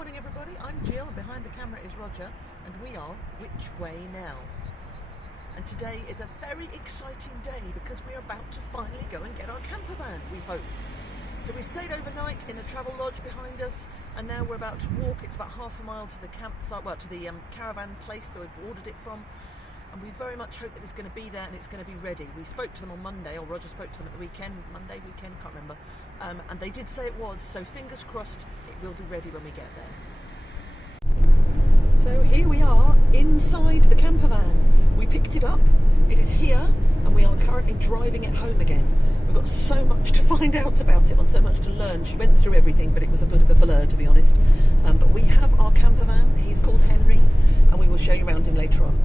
morning everybody, I'm Jill, behind the camera is Roger, and we are Which Way Now? And today is a very exciting day because we're about to finally go and get our camper van, we hope. So we stayed overnight in a travel lodge behind us, and now we're about to walk. It's about half a mile to the campsite, well, to the caravan place that we've ordered it from, and we very much hope that it's going to be there and it's going to be ready. We spoke to them on Monday, or Roger spoke to them at the weekend, Monday weekend, can't remember, and they did say it was, so fingers crossed it will be ready when we get there. So here we are inside the camper van. We picked it up, it is here, and we are currently driving it home again. We've got so much to find out about it, and so much to learn. She went through everything, but it was a bit of a blur, to be honest. But we have our camper van. He's called Henry, and we will show you around him later on.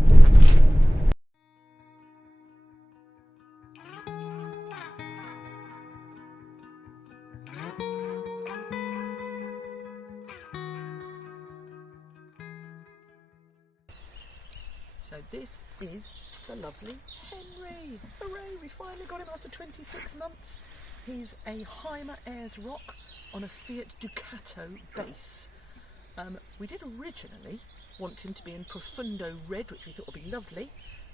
So this is the lovely Henry. Hooray, we finally got him after 26 months. He's a Hymer Ayers Rock on a Fiat Ducato base. We did originally want him to be in Profundo Red, which we thought would be lovely.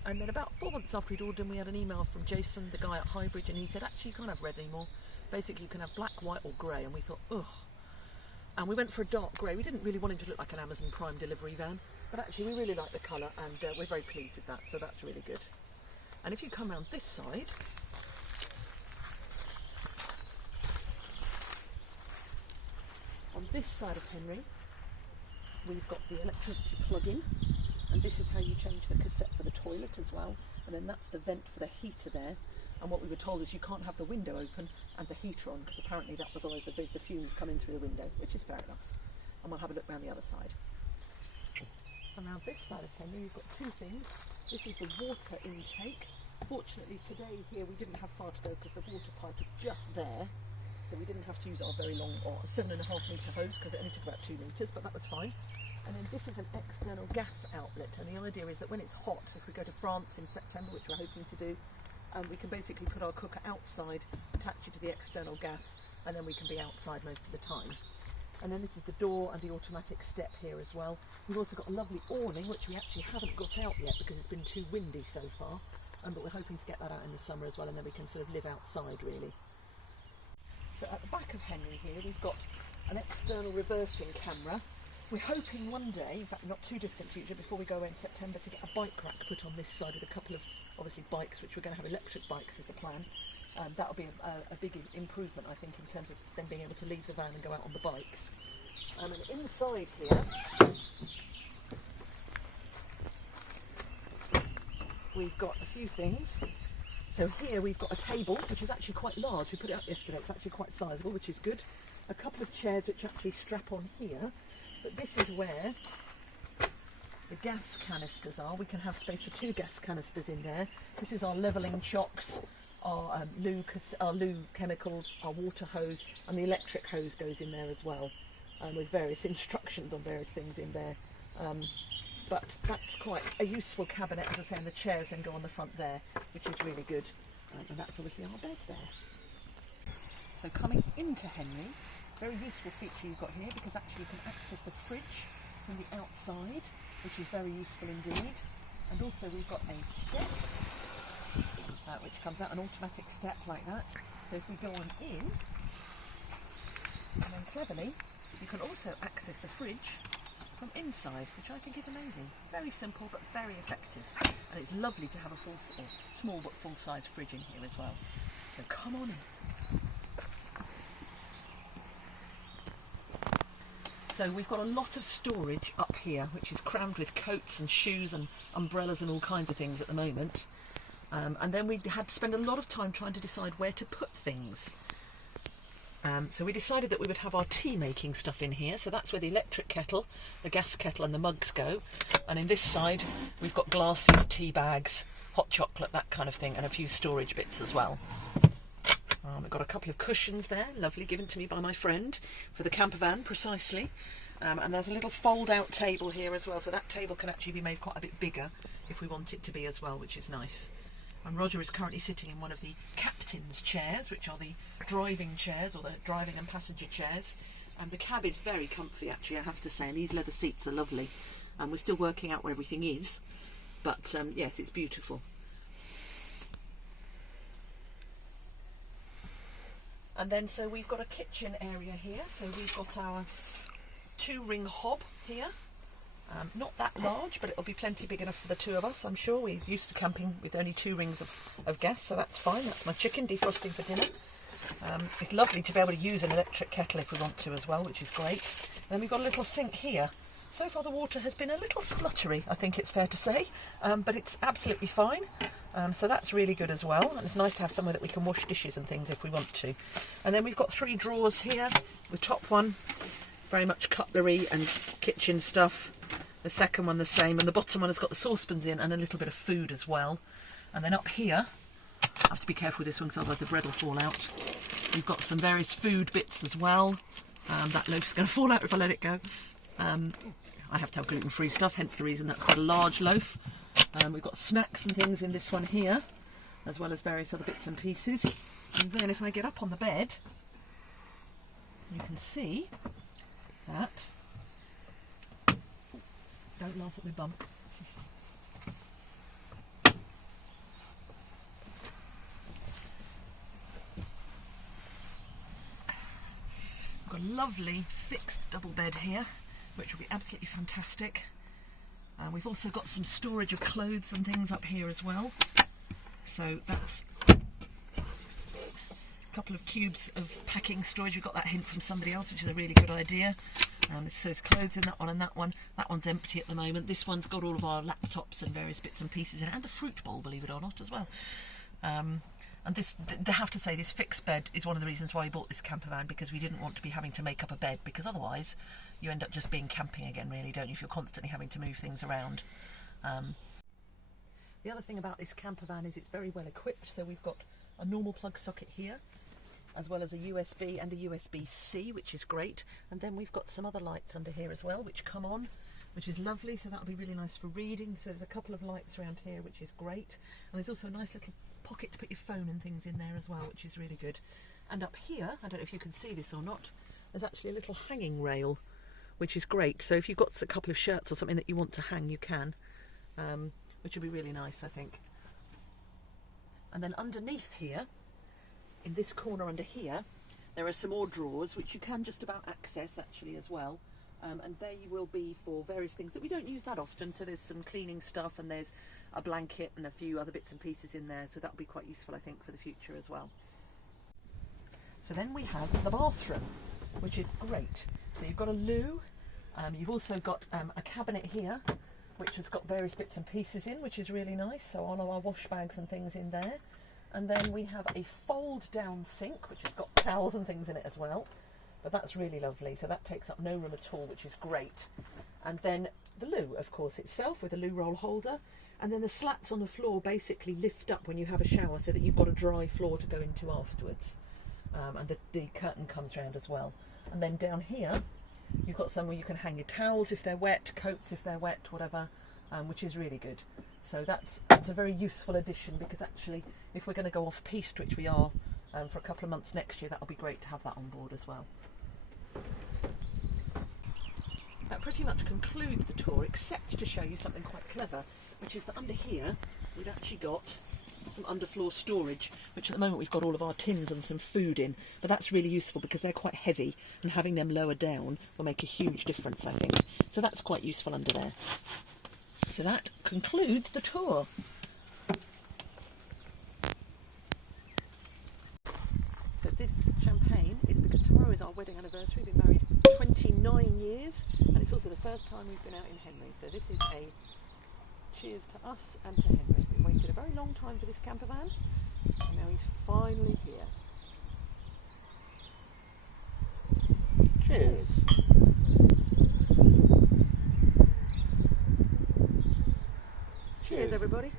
And then about 4 months after we'd ordered him, we had an email from Jason, the guy at Highbridge, and he said, actually you can't have red anymore. Basically you can have black, white or grey. And we thought, ugh. And we went for a dark grey. We didn't really want him to look like an Amazon Prime delivery van, but actually we really like the colour, and we're very pleased with that, so that's really good. And if you come around this side, on this side of Henry, we've got the electricity plug-in, and this is how you change the cassette for the toilet as well, and then that's the vent for the heater there. And what we were told is you can't have the window open and the heater on, because apparently that was always the fumes come in through the window, which is fair enough. And we'll have a look around the other side. And around this side of Henry, we've got two things. This is the water intake. Fortunately today here we didn't have far to go because the water pipe was just there, so we didn't have to use our very long, or 7.5 metre hose, because it only took about 2 metres, but that was fine. And then this is an external gas outlet, and the idea is that when it's hot, if we go to France in September, which we're hoping to do, we can basically put our cooker outside, attach it to the external gas, and then we can be outside most of the time. And then this is the door and the automatic step here as well. We've also got a lovely awning, which we actually haven't got out yet because it's been too windy so far, but we're hoping to get that out in the summer as well, and then we can sort of live outside really. So at the back of Henry here we've got an external reversing camera. We're hoping one day, in fact not too distant future, before we go away in September, to get a bike rack put on this side with a couple of obviously bikes, which we're going to have electric bikes is the plan. That'll be a big improvement, I think, in terms of them being able to leave the van and go out on the bikes. And inside here we've got a few things. So here we've got a table, which is actually quite large. We put it up yesterday, it's actually quite sizable, which is good. A couple of chairs which actually strap on here, but this is where the gas canisters are. We can have space for 2 gas canisters in there. This is our levelling chocks, our loo chemicals, our water hose, and the electric hose goes in there as well, with various instructions on various things in there. But that's quite a useful cabinet, as I say, and the chairs then go on the front there, which is really good. And that's obviously our bed there. So coming into Henry, very useful feature you've got here, because actually you can access the fridge from the outside, which is very useful indeed. And also we've got a step, which comes out, an automatic step like that. So if we go on in, and then cleverly, you can also access the fridge from inside, which I think is amazing. Very simple, but very effective. And it's lovely to have a small but full-size fridge in here as well. So come on in. So we've got a lot of storage up here, which is crammed with coats and shoes and umbrellas and all kinds of things at the moment. And then we had to spend a lot of time trying to decide where to put things. So we decided that we would have our tea making stuff in here. So that's where the electric kettle, the gas kettle and the mugs go. And in this side we've got glasses, tea bags, hot chocolate, that kind of thing, and a few storage bits as well. We've got a couple of cushions there, lovely, given to me by my friend for the camper van precisely. And there's a little fold-out table here as well, so that table can actually be made quite a bit bigger if we want it to be as well, which is nice. And Roger is currently sitting in one of the captain's chairs, which are the driving chairs, or the driving and passenger chairs, And the cab is very comfy, actually, I have to say, and these leather seats are lovely. And we're still working out where everything is, but yes, it's beautiful. And then so we've got a kitchen area here, so we've got our 2-ring hob here. Not that large, but it'll be plenty big enough for the 2 of us, I'm sure. We're used to camping with only 2 rings of gas, so that's fine. That's my chicken defrosting for dinner. It's lovely to be able to use an electric kettle if we want to as well, which is great. And then we've got a little sink here. So far the water has been a little spluttery, I think it's fair to say, but it's absolutely fine. So that's really good as well. And it's nice to have somewhere that we can wash dishes and things if we want to. And then we've got 3 drawers here. The top one, very much cutlery and kitchen stuff. The second one the same, and the bottom one has got the saucepans in and a little bit of food as well. And then up here, I have to be careful with this one because otherwise the bread will fall out. We've got some various food bits as well. That loaf's going to fall out if I let it go. I have to have gluten-free stuff, hence the reason that's quite a large loaf. We've got snacks and things in this one here, as well as various other bits and pieces. And then if I get up on the bed, you can see that... Don't laugh at my bum. We've got a lovely fixed double bed here, which will be absolutely fantastic. We've also got some storage of clothes and things up here as well. So that's a couple of cubes of packing storage. We've got that hint from somebody else, which is a really good idea. So there's clothes in that one and that one. That one's empty at the moment. This one's got all of our laptops and various bits and pieces in it, and the fruit bowl, believe it or not, as well. And this, I have to say, this fixed bed is one of the reasons why we bought this camper van, because we didn't want to be having to make up a bed, because otherwise you end up just being camping again, really, don't you, if you're constantly having to move things around. The other thing about this camper van is it's very well equipped. So we've got a normal plug socket here, as well as a USB and a USB-C, which is great. And then we've got some other lights under here as well, which come on, which is lovely. So that'll be really nice for reading. So there's a couple of lights around here, which is great. And there's also a nice little pocket to put your phone and things in there as well, which is really good. And up here, I don't know if you can see this or not, there's actually a little hanging rail, which is great. So if you've got a couple of shirts or something that you want to hang, you can, which will be really nice, I think. And then underneath here, in this corner under here, there are some more drawers which you can just about access actually as well, and they will be for various things that we don't use that often. So there's some cleaning stuff, and there's a blanket and a few other bits and pieces in there, so that'll be quite useful, I think, for the future as well. So then we have the bathroom, which is great. So you've got a loo, you've also got a cabinet here which has got various bits and pieces in, which is really nice, so all of our wash bags and things in there. And then we have a fold-down sink, which has got towels and things in it as well. But that's really lovely. So that takes up no room at all, which is great. And then the loo, of course, itself, with a loo roll holder. And then the slats on the floor basically lift up when you have a shower, so that you've got a dry floor to go into afterwards. And the curtain comes round as well. And then down here, you've got somewhere you can hang your towels if they're wet, coats if they're wet, whatever, which is really good. So that's a very useful addition, because actually if we're going to go off piste, which we are for a couple of months next year, that'll be great to have that on board as well. That pretty much concludes the tour, except to show you something quite clever, which is that under here we've actually got some underfloor storage, which at the moment we've got all of our tins and some food in, but that's really useful because they're quite heavy, and having them lower down will make a huge difference, I think. So that's quite useful under there. So that concludes the tour. So this champagne is because tomorrow is our wedding anniversary. We've been married 29 years, and it's also the first time we've been out in Henley. So this is a cheers to us and to Henry. We've waited a very long time for this camper van, and now he's finally here. Cheers. Cheers, everybody.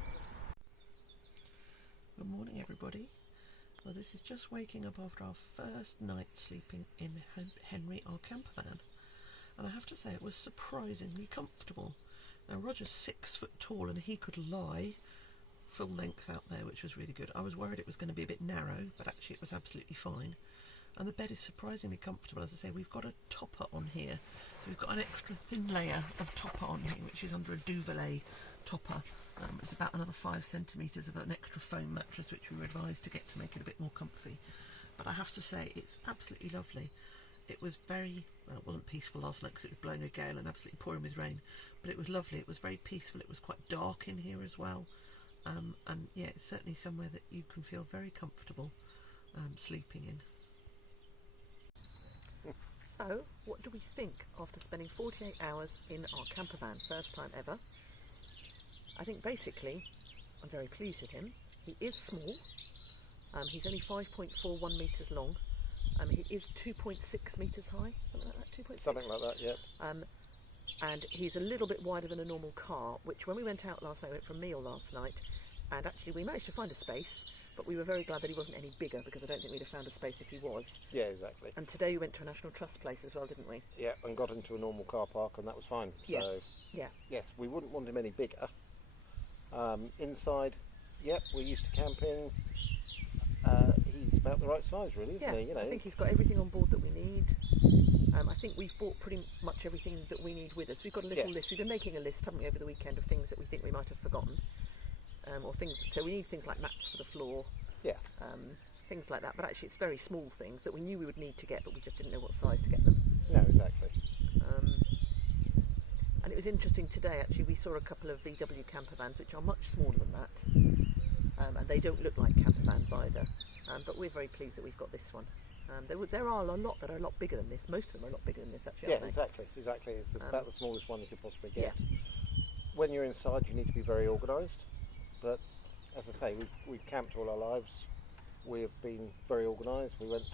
Good morning, everybody. Well, this is just waking up after our first night sleeping in Henry, our camper van. And I have to say, it was surprisingly comfortable. Now, Roger's 6 foot tall, and he could lie full length out there, which was really good. I was worried it was going to be a bit narrow, but actually it was absolutely fine. and the bed is surprisingly comfortable. As I say, we've got a topper on here, so we've got an extra thin layer of topper on here, which is under a duvet topper. It's about another 5 centimetres of an extra foam mattress, which we were advised to get to make it a bit more comfy. But I have to say, it's absolutely lovely. It was very, well, it wasn't peaceful last night because it was blowing a gale and absolutely pouring with rain, but it was lovely. It was very peaceful. It was quite dark in here as well. And yeah, it's certainly somewhere that you can feel very comfortable sleeping in. So, what do we think after spending 48 hours in our camper van, first time ever? I think basically I'm very pleased with him. He is small. He's only 5.41 metres long. He is 2.6 metres high, something like that, 2.6? Something like that, yeah. And he's a little bit wider than a normal car, which when we went out last night, we went for a meal last night, and actually we managed to find a space, but we were very glad that he wasn't any bigger, because I don't think we'd have found a space if he was. Yeah, exactly. And today we went to a National Trust place as well, didn't we? Yeah, and got into a normal car park, and that was fine. Yeah. So, yeah. Yes, we wouldn't want him any bigger. Inside, yep, we're used to camping. He's about the right size, really, isn't he? You know, I think he's got everything on board that we need. I think we've bought pretty much everything that we need with us. We've got a little list. We've been making a list, haven't we, over the weekend, of things that we think we might have forgotten, or things. So we need things like mats for the floor. Yeah. Things like that. But actually, it's very small things that we knew we would need to get, but we just didn't know what size to get them. No, exactly. And it was interesting today. Actually, we saw a couple of VW camper vans, which are much smaller than that, and they don't look like camper vans either. But we're very pleased that we've got this one. There are a lot that are a lot bigger than this. Most of them are a lot bigger than this, actually. Yeah, aren't they? exactly. It's about the smallest one you could possibly get. Yeah. When you're inside, you need to be very organised. But as I say, we've camped all our lives. We have been very organised. We went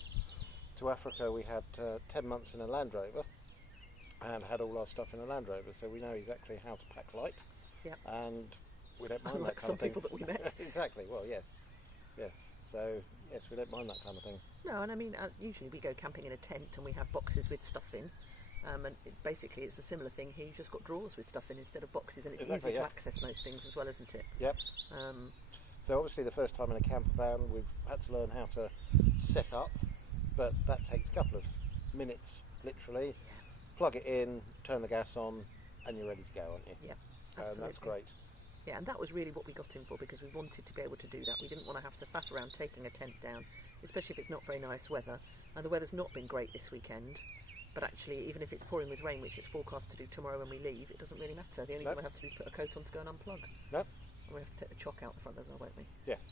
to Africa. We had 10 months in a Land Rover, and had all our stuff in a Land Rover, so we know exactly how to pack light. Yeah. And we don't mind Unlike that kind of thing. some people that we met. Exactly. Well, yes. So yes, we don't mind that kind of thing. No, and I mean, usually we go camping in a tent and we have boxes with stuff in. And basically it's a similar thing here. You've just got drawers with stuff in instead of boxes, and it's easy to access most things as well, isn't it? Yep. So obviously the first time in a camper van, we've had to learn how to set up, but that takes a couple of minutes, literally. Plug it in, turn the gas on, and you're ready to go, aren't you? Yeah, absolutely. And that's great. Yeah, and that was really what we got him for, because we wanted to be able to do that. We didn't want to have to faff around taking a tent down, especially if it's not very nice weather. And the weather's not been great this weekend, but actually, even if it's pouring with rain, which it's forecast to do tomorrow when we leave, it doesn't really matter. The only thing we have to do is put a coat on to go and unplug. Nope. And we have to take the chock out the front as well, won't we? Yes.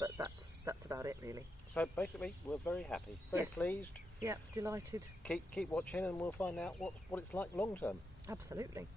But that's about it, really. So basically, we're very happy, very pleased. Yeah, delighted. Keep watching, and we'll find out what it's like long term. Absolutely.